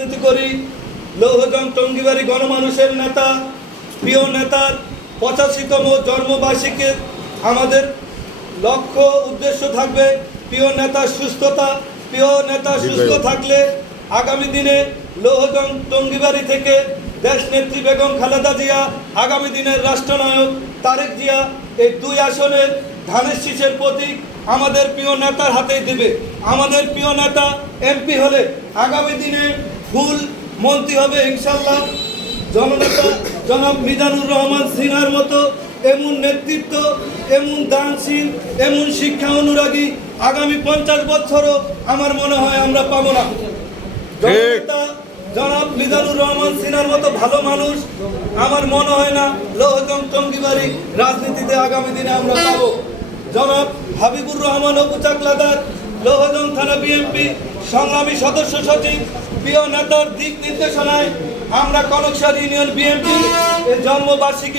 রাজনীতি করি। লৌহজং টঙ্গিবাড়ি গণমানুষের নেতা, প্রিয় নেতার 85তম জন্মবার্ষিকী আমাদের লক্ষ্য উদ্দেশ্য থাকবে প্রিয় নেতার সুস্থতা। প্রিয় নেতা সুস্থ থাকলে আগামী দিনে লৌহজং টঙ্গিবাড়ি থেকে দেশনেত্রী বেগম খালেদা জিয়া, আগামী দিনের রাষ্ট্রনায়ক তারেক জিয়া এই 2 আসনের ধানের শীষের প্রতীক আমাদের প্রিয় নেতার হাতেই দেবে। আমাদের প্রিয় নেতা এমপি হলে আগামী দিনে ফুল মন্ত্রী হবে ইনশাল্লাহ। জননেতা জনাব মিজানুর রহমান সিনহার মতো এমন নেতৃত্ব, এমন দানশীল, এমন শিক্ষা অনুরাগী আগামী 50 বছরও আমার মনে হয় আমরা পাবো না। জননেতা জনাব মিজানুর রহমান সিনহার মতো ভালো মানুষ আমার মনে হয় না লৌহজং টঙ্গিবাড়ি রাজনীতিতে আগামী দিনে আমরা পাবো। জনাব হাবিবুর রহমান অপু চাকলাদার, লৌহজং থানা বিএনপি সংগ্রামী সদস্য সচিব, প্রিয় নেতার দিক নির্দেশনায় আমরা কনকসার ইউনিয়ন বিএনপি এর জন্মবার্ষিকী